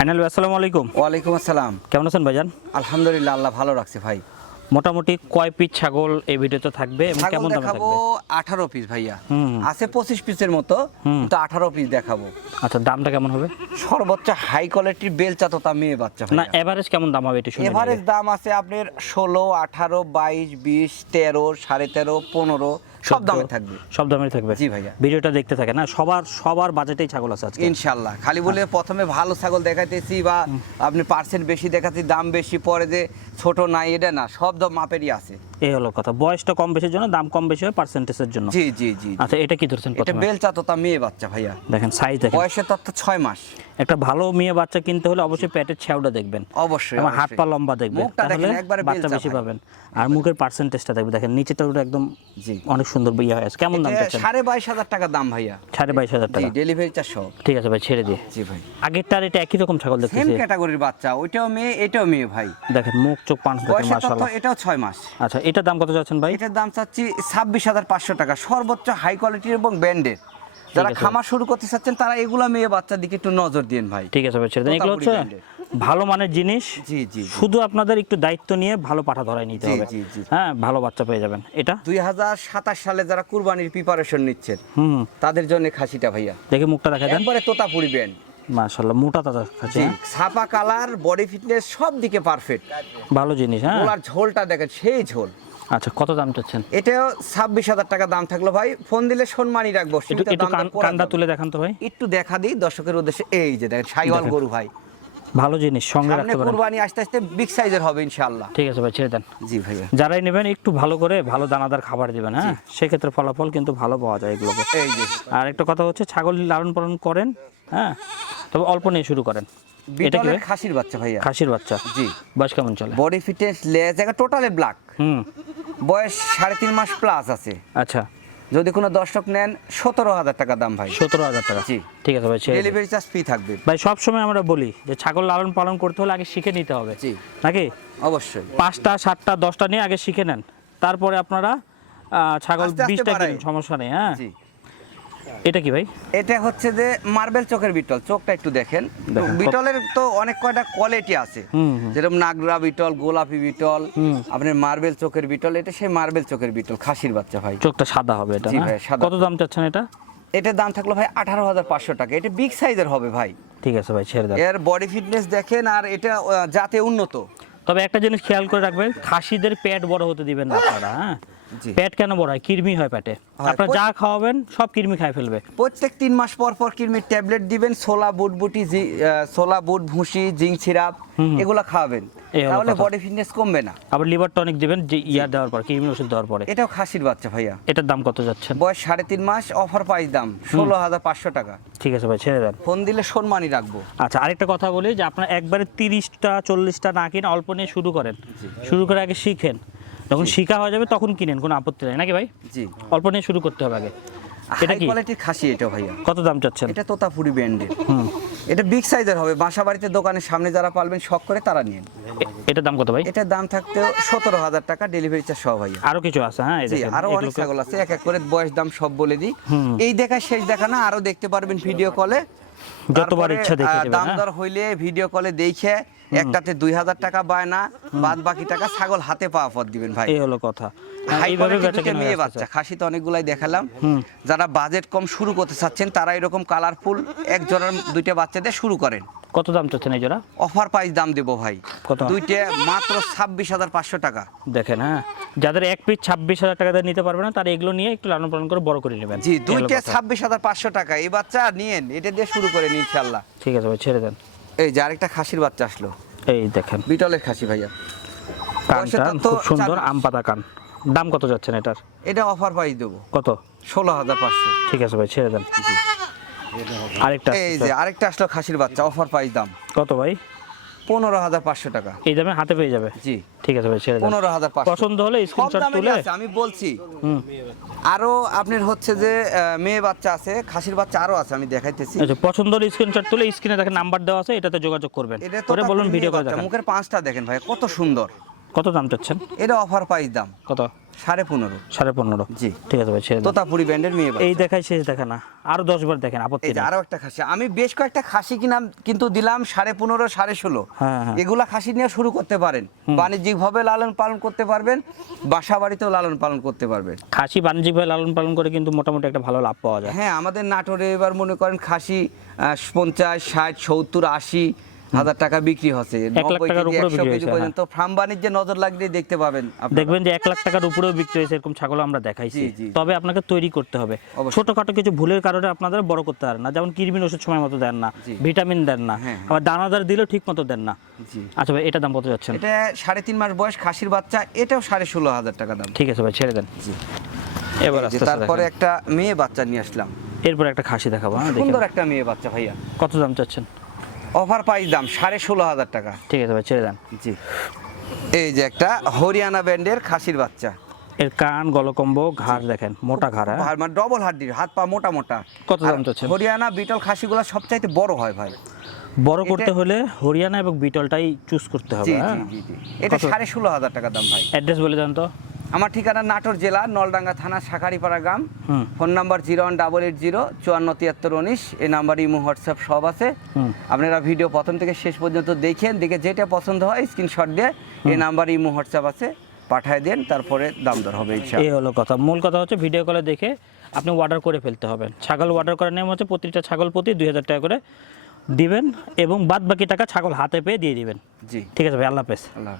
আইনাল ভাই, আসসালামু আলাইকুম। ওয়ালাইকুম আসসালাম। কেমন আছেন ভাইজান? আলহামদুলিল্লাহ, আল্লাহ ভালো রাখছে ভাই। মোটামুটি কয় পিস ছাগল এই ভিডিওতে থাকবে এবং ছাগল কেমন দামে দেখাবো থাকবে? 18 পিস ভাইয়া। হুম। আছে 25 পিসের মতো, কিন্তু 18 পিস দেখাবো। আচ্ছা, দামটা কেমন হবে? সর্বোচ্চ হাই কোয়ালিটির বেলচা তোতা মেয়ে বাচ্চা না, ভাইয়া। এভারেজ কেমন দাম হবে এটা শুনে এভারেজ দাম আছে আপনার 16, 18, 22, 20, 13, 13.5, 15 সব দামে থাকবে। সব দামের থাকবে। জি ভাইয়া। ভিডিওটা দেখতে থাকে না, সবার বাজেটেই ছাগল আছে আজকে। ইনশাআল্লাহ। খালি বলে প্রথমে ভালো ছাগল দেখাইতেছি বা আপনি পার্সেন্ট বেশি দেখাচ্ছি, দাম বেশি, পরে যে ছোট নাই এটা না, সব দাম মাপেরই আছে। এই হলো কথা, বয়সটা কম বেশির জন্য দাম কম বেশি হয় পার্সেন্টেজের জন্য। জি জি জি। আচ্ছা, এটা কি ধরছেন এটা প্রথমে? বেলচা তোতা মেয়ে বাচ্চা ভাইয়া। দেখেন সাইজ দেখেন। বয়সের তত্ত্ব 6 মাস। একটা ভালো মেয়ে বাচ্চা কিনতে হলে অবশ্যই পেটের ছেউটা দেখবেন, অবশ্যই এবং হাত অবশ্যই। পা লম্বা দেখবেন, মুখটা তাহলে দেখেন একবারে বাচ্চা বেলচা বেশি ভাই। পাবেন। আর মুখের পার্সেন্টেজটা দেখবেন, দেখেন নিচেটা ওটা একদম জি। অনেক সুন্দর ইয়ে হয়ে আছে। কেমন দাম এটা চাচ্ছেন? 22,500 টাকা দাম ভাইয়া। 22,500 জি, টাকা। ডেলিভারি চার্জ সহ। ঠিক আছে ভাই, ছেড়ে দিয়ে। জি ভাই। আগেরটার এটা একই রকম ছাগল সেম দেখতেছি। ক্যাটাগরির বাচ্চা, ওইটাও মেয়ে এটাও মেয়ে ভাই। দেখেন মুখ চোখ পাঁচ দেখেন, বয়সের তথ্য মাশাআল্লাহ। এটাও 6 মাস। আচ্ছা, এটার দাম কত যাচ্ছেন ভাই? এটার দাম চাচ্ছি 26,500 টাকা, সর্বোচ্চ হাই কোয়ালিটির এবং ব্র্যান্ডের। যারা আছে। খামার শুরু করতে চাচ্ছেন তারা এগুলা মেয়ে বাচ্চার দিকে একটু নজর দিন ভাই। ঠিক আছে ভাই, ছেড়ে দেন। এগুলো তোতাপুরি হচ্ছে brand-এর। ভালো মানের জিনিস। জি জি জি। শুধু আপনাদের একটু দায়িত্ব নিয়ে ভালো পাঠা ধরাই নিতে জি, হবে। জি, জি। হ্যাঁ, ভালো বাচ্চা পেয়ে যাবেন। এটা 2027 সালে যারা কুরবানির প্রিপারেশন নিচ্ছেন হুম, তাদের জন্য খাসিটা ভাইয়া। দেখে মুখটা দেখা দেন। একবারে তোতাপুরি ব্র্যান্ড। মাশাআল্লাহ, মোটা তাজা খাচ্ছে। জি, হ্যাঁ? ছাপা কালার, বডি ফিটনেস সব দিকে পারফেক্ট। ভালো জিনিস। হ্যাঁ, ওলার ঝোলটা দেখেন, সেই ঝোল। আচ্ছা, কত দাম চাচ্ছেন? এটাও 26,000 টাকা দাম থাকলো ভাই। ফোন দিলে সম্মানই রাখবো। একটু সীমিত একটু দাম দর করা কান্ডা যাবে। তুলে দেখান তো ভাই। একটু দেখা দিই দর্শকের উদ্দেশ্যে। এই যে দেখেন শাইওয়াল দেখেন। গরু ভাই। ভালো জিনিস, সঙ্গে সামনে রাখতে পারেন। কুরবানি আসতে আসতে বিগ সাইজের হবে ইনশাআল্লাহ। ঠিক আছে ভাই, ছেড়ে দেন। জি ভাইয়া। যারাই নেবেন একটু ভালো করে ভালো দানাদার খাবার দিবেন। হ্যাঁ, সেক্ষেত্রে ফলাফল কিন্তু ভালো পাওয়া যায় এগুলোকে। এই যে আর একটা কথা হচ্ছে, ছাগল লালন পালন করেন, হ্যাঁ, তবে অল্প নিয়ে শুরু করেন। এটা কি বিটলের ভাই? খাসির বাচ্চা ভাইয়া। খাসির বাচ্চা। জি। বয়স কেমন চলে? বডি ফিটনেস, লেজ একটা টোটালে ব্ল্যাক। হুম। বয়স 3.5 মাস প্লাস আছে। আচ্ছা, যদি কোনো দর্শক নেন 17,000 টাকা দাম ভাই। 17,000 টাকা। জি। ঠিক আছে ভাই, ছেড়ে দিন। ডেলিভারি চার্জ ফ্রি থাকবে। ভাই সবসময় আমরা বলি যে ছাগল লালন পালন করতে হলে আগে শিখে নিতে হবে, জি। নাকি? অবশ্যই। 5টা 7টা 10টা নিয়ে আগে শিখে নেন, তারপরে আপনারা ছাগল আস্তে আস্তে 20টা বাড়াই। কিনুন, সমস্যা নেই। হ্যাঁ, জি। এটা কি ভাই? এটা হচ্ছে যে মার্বেল চোখের বিটল। চোখটা একটু দেখেন। দেখেন। বিটলের তো অনেক কয়টা কোয়ালিটি আছে। হুম, হুম। যেরকম নাগরা বিটল, গোলাপি বিটল, হুম। আপনার মার্বেল চোখের বিটল। এটা সেই মার্বেল চোখের বিটল, খাসির বাচ্চা ভাই। চোখটা সাদা হবে এটা, জি না? ভাই, সাদা। কত দাম চাচ্ছেন এটা? এটার দাম থাকলো ভাই 18,500 টাকা। এটা বিগ সাইজের হবে ভাই। ঠিক আছে ভাই, ছেড়ে দেন। এর বডি ফিটনেস দেখেন, আর এটা জাতে উন্নত। তবে একটা জিনিস খেয়াল করে রাখবেন, খাসিদের পেট বড় হতে দিবেন না আপনারা। হ্যাঁ, জি। পেট কেন বড় হয়? কৃমি হয় পেটে। হয়। আপনারা যা খাওয়াবেন সব কৃমি খাই ফেলবে। প্রত্যেক 3 মাস পর পর কৃমির ট্যাবলেট দিবেন। ছোলা বুটবুটি, ছোলা বুট ভুসি, জিঙ্ক সিরাপ এগুলো খাওয়াবেন, এই হলো তাহলে কথা। বডি ফিটনেস কমবে না। আবার লিভার টনিক দিবেন, যে দেওয়ার পর, কৃমি ওষুধ দেওয়ার পরে। এটাও খাসির বাচ্চা ভাইয়া। এটার দাম কত যাচ্ছেন? বয়স 3.5 মাস, অফার প্রাইস দাম 16,500 টাকা। ঠিক আছে ভাই, ছেড়ে দেন। ফোন দিলে সম্মানই রাখবো। আচ্ছা, আরেকটা কথা বলি যে আপনারা একবারে 30টা 40টা না কিনে অল্প নিয়ে শুরু করেন। শুরু করে আগে শিখেন, যখন শিখা হয়ে যাবে তখন কিনেন, কোনো আপত্তি নেই, নাকি ভাই? জি। অল্প নিয়ে শুরু করতে হবে আগে। এটা হাই কি? কোয়ালিটির খাসি এটা ভাইয়া। কত দাম চাচ্ছেন? এটা তোতাপুরি ব্র্যান্ডের। এটা বিগ সাইজের হবে। বাসা বাড়িতে দোকানের সামনে যারা পালবেন শখ করে তারা নিন। এটার দাম কত ভাই? এটার দাম থাকতে 17,000 টাকা, ডেলিভারি চার্জ সহ ভাইয়া। আরো কিছু আছে। হ্যাঁ, এই জি, দেখেন, আরো অনেক এগুলোকে- ছাগল আছে। এক এক করে বয়স দাম সব বলে দিই। এই দেখা শেষ দেখা না, আরো দেখতে পারবেন ভিডিও কলে। যতবার ইচ্ছা দেখে নেবেন। দাম হ্যাঁ? দর হইলে ভিডিও কলে দেখে একটাতে 2,000 টাকা বায়না, বাদ বাকি টাকা ছাগল হাতে পাওয়া পর দিবেন ভাই। এই হলো কথা। হ্যাঁ, হাই এইভাবে কোয়ালিটি বেচা দুটো কেনা মেয়ে হয়ে বাচ্চা। আসতেছে। খাসি তো অনেকগুলাই দেখালাম। যারা বাজেট কম শুরু করতে চাচ্ছেন তারা এরকম কালারফুল এক জোড়ার 2টা বাচ্চা দিয়ে শুরু করেন। কত দাম চাচ্ছেন এই জোড়া? অফার প্রাইস দাম দেবো ভাই। কত? 2টা মাত্র 26,500 টাকা। দেখেন, হ্যাঁ, যাদের এক পিস 26,000 টাকা দিয়ে নিতে পারবে না, তারা এগুলো নিয়ে একটু লালন পালন করে বড় করে নেবেন। জি, এই হলো 2টা কথা। 26,500 টাকা। এই বাচ্চা নিয়েন, এটা দিয়ে শুরু করেন ইনশাল্লাহ। ঠিক আছে ভাই, ছেড়ে দেন। এই যে আরেকটা খাসির বাচ্চা আসলো, এই দেখেন, বিটলের খাসি ভাইয়া। কানটা বয়সের তথ্য খুব সুন্দর, 4 মাস। আম পাতা কান। দাম কত যাচ্ছেন এটার? এটা অফার প্রাইস দেবো কত? 16,500। ঠিক আছে ভাই, ছেড়ে দেন। আরেকটা এই আসছে, যে আরেকটা আসলো খাসির বাচ্চা, অফার প্রাইস দাম কত ভাই? 15,500 টাকা। এই দামে হাতে পেয়ে যাবে? জি। ঠিক আছে ভাই, ছেড়ে দেন। 15,500। পছন্দ হলে সব স্ক্রিনশট দামে তুলে। আছে আমি বলছি। হুম। আরো আপনার হচ্ছে যে মেয়ে বাচ্চা আছে, খাসির বাচ্চা আরো আছে, আমি দেখাইতেছি। আচ্ছা, পছন্দ হলে স্ক্রিনশট তুলে স্ক্রিনে দেখেন নাম্বার দেওয়া আছে, এটাতে যোগাযোগ করবেন, এটা করে বলুন তোতাপুরি ভিডিও মেয়ে করে বাচ্চা। দেখান। মুখের পাঁচটা দেখেন ভাই, কত সুন্দর। কত দাম চাচ্ছেন? এটা অফার প্রাইস দাম কত? 15.5। 15.5। জি। ঠিক আছে ভাই, ছেড়ে দেন। তোতাপুরি ব্যান্ডের মেয়ে এই বাচ্চা। দেখাই শেষ দেখা না, আরো 10 বার দেখেন, আপত্তি এই যে নেই। আরো একটা খাসি, আমি বেশ কয়েকটা খাসি কিনাম কিন্তু দিলাম 15.5, 16.5। হ্যাঁ, হ্যাঁ। এগুলা খাসি নিয়ে শুরু করতে পারেন, বাণিজ্যিকভাবে লালন পালন করতে পারবেন, বাসা বাড়িতেও লালন পালন করতে পারবেন। খাসি বাণিজ্যিকভাবে লালন পালন করে কিন্তু মোটামুটি একটা ভালো লাভ পাওয়া যায়। হ্যাঁ, আমাদের নাটোরে এবার মনে করেন খাসি 50, 60, 70, 80 হাজার টাকা বিক্রি হচ্ছে। 1 লাখ 90 টাকার কেজি, উপরে 100 বিক্রি কেজি হয়েছে, পর্যন্ত ফার্ম বাণিজ্যে নজর লাগলে দেখতে পাবেন আপনারা। দেখবেন যে 1 লাখ টাকার উপরেও বিক্রি হয়েছে এরকম ছাগল আমরা দেখাইছি। জি, জি। তবে আপনাকে তৈরি করতে হবে। অবশ্যই। ছোটখাটো কিছু ভুলের কারণে আপনাদের বড় করতে পারেন না, যেমন কৃমির ওষুধ সময় মতো দেন না, জি। ভিটামিন দেন না, হ্যাঁ, আবার দানাদার দিলেও ঠিক মতো দেন না। জি। আচ্ছা ভাই, এটা দাম কত যাচ্ছেন? এটা 3.5 মাস বয়স খাসির বাচ্চা, এটাও 16.5 টাকা দাম। ঠিক আছে ভাই, ছেড়ে দেন। জি। এবার এই যে আস্তে আস্তে তারপরে দেখেন। একটা মেয়ে বাচ্চা নিয়ে আসলাম, এরপর একটা খাসি দেখাবো। হ্যাঁ, দেখেন। সুন্দর একটা মেয়ে বাচ্চা ভাইয়া। কত দাম চাচ্ছেন? অফার প্রাইস দাম 16.5 টাকা। ঠিক আছে ভাই, ছেড়ে দেন। জি। এই যে একটা হরিয়ানা ব্যান্ডের খাসির বাচ্চা, এর কান, গলকম্ব, ঘাড় দেখেন, মোটা ঘাড়। হ্যাঁ? মানে ডবল হাড্ডির, হাত পা মোটা মোটা। কত দাম আর চাচ্ছেন? হরিয়ানা বিটল খাসিগুলো সবচাইতে বড় হয় ভাই। বড় এটা- করতে হলে হরিয়ানা এবং বিটলটাই চুজ করতে হবে। জি জি হ্যাঁ? জি জি। এটা কত? 16.5 টাকা দাম ভাই। অ্যাড্রেস বলে দেন তো। আমার ঠিকানা নাটোর জেলা নলডাঙ্গা থানা শাকারিপাড়া গ্রাম। হুম। Phone number 0188 547319। এই নাম্বার ইমো হোয়াটসঅ্যাপ সব আছে। হুম। আপনারা ভিডিও প্রথম থেকে শেষ পর্যন্ত দেখেন, দেখে যেটা পছন্দ হয় স্ক্রিনশট দিয়ে এই নাম্বার ইমো হোয়াটসঅ্যাপ আছে, পাঠিয়ে দেন, তারপরে দাম দর হবে ইনশাআল্লাহ। এই হলো কথা। মূল কথা হচ্ছে ভিডিও কলে দেখে আপনি অর্ডার করে ফেলতে হবেন। ছাগল অর্ডার করার নিয়ম হচ্ছে প্রতিটা ছাগল প্রতি 2000 টাকা করে দিবেন এবং বাদ বাকি টাকা ছাগল হাতে পেয়ে দিয়ে দিবেন। জি। ঠিক আছে ভাই, আল্লাহ হাফেজ। আল্লাহ হাফেজ।